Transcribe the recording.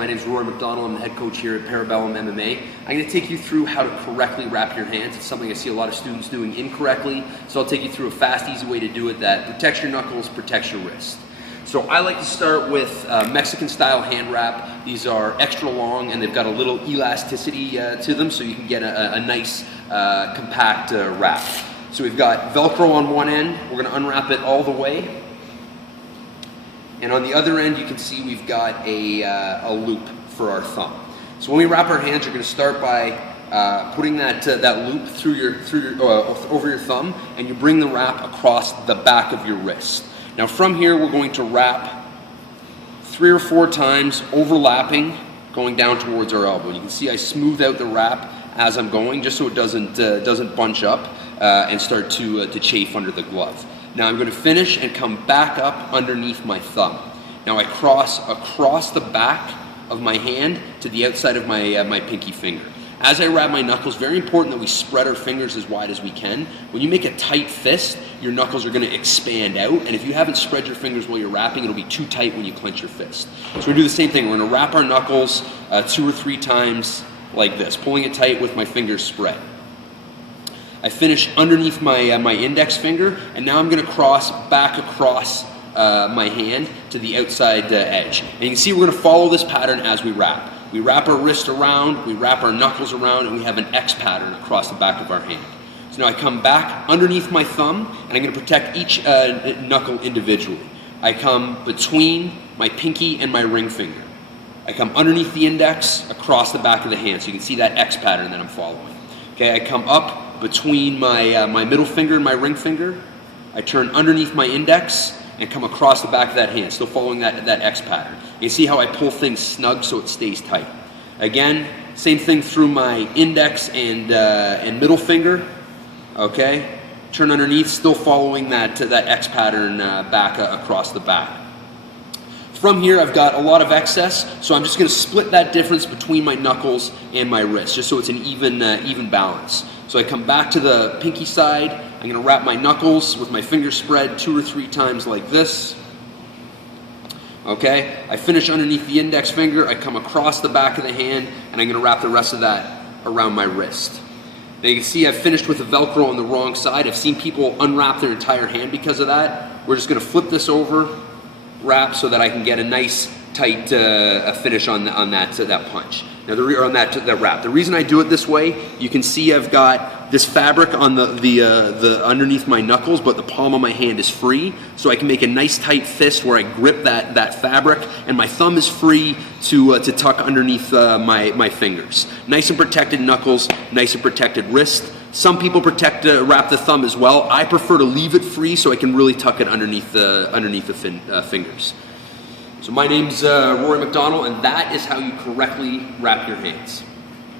My name is Rory McDonald. I'm the head coach here at Bellum MMA. I'm going to take you through how to correctly wrap your hands. It's something I see a lot of students doing incorrectly, so I'll take you through a fast, easy way to do it that protects your knuckles, protects your wrist. So I like to start with Mexican-style hand wrap. These are extra long and they've got a little elasticity to them, so you can get a nice compact wrap. So we've got Velcro on one end. We're going to unwrap it all the way. And on the other end, you can see we've got a loop for our thumb. So when we wrap our hands, you're going to start by putting that loop over your thumb, and you bring the wrap across the back of your wrist. Now from here, we're going to wrap 3 or 4 times, overlapping, going down towards our elbow. You can see I smooth out the wrap as I'm going, just so it doesn't bunch up and start to chafe under the glove. Now I'm going to finish and come back up underneath my thumb. Now I cross across the back of my hand to the outside of my pinky finger. As I wrap my knuckles, very important that we spread our fingers as wide as we can. When you make a tight fist, your knuckles are going to expand out, and if you haven't spread your fingers while you're wrapping, it'll be too tight when you clench your fist. So we're going to do the same thing. We're going to wrap our knuckles 2 or 3 times like this, pulling it tight with my fingers spread. I finish underneath my index finger, and now I'm going to cross back across my hand to the outside edge. And you can see we're going to follow this pattern as we wrap. We wrap our wrist around, we wrap our knuckles around, and we have an X pattern across the back of our hand. So now I come back underneath my thumb, and I'm going to protect each knuckle individually. I come between my pinky and my ring finger. I come underneath the index, across the back of the hand, so you can see that X pattern that I'm following. Okay, I come up between my middle finger and my ring finger. I turn underneath my index and come across the back of that hand, still following that X pattern. You see how I pull things snug so it stays tight. Again, same thing through my index and middle finger. Okay, turn underneath, still following that X pattern back across the back. From here, I've got a lot of excess, so I'm just going to split that difference between my knuckles and my wrist, just so it's an even balance. So I come back to the pinky side. I'm going to wrap my knuckles with my fingers spread 2 or 3 times like this. Okay, I finish underneath the index finger. I come across the back of the hand, and I'm going to wrap the rest of that around my wrist. Now you can see I've finished with the Velcro on the wrong side. I've seen people unwrap their entire hand because of that. We're just going to flip this over, wrap, so that I can get a nice tight finish on that punch. Now that wrap. The reason I do it this way, you can see I've got this fabric on the underneath my knuckles, but the palm of my hand is free, so I can make a nice tight fist where I grip that fabric, and my thumb is free to tuck underneath my fingers. Nice and protected knuckles, nice and protected wrist. Some people wrap the thumb as well. I prefer to leave it free so I can really tuck it underneath the fingers. So my name's Rory McDonald, and that is how you correctly wrap your hands.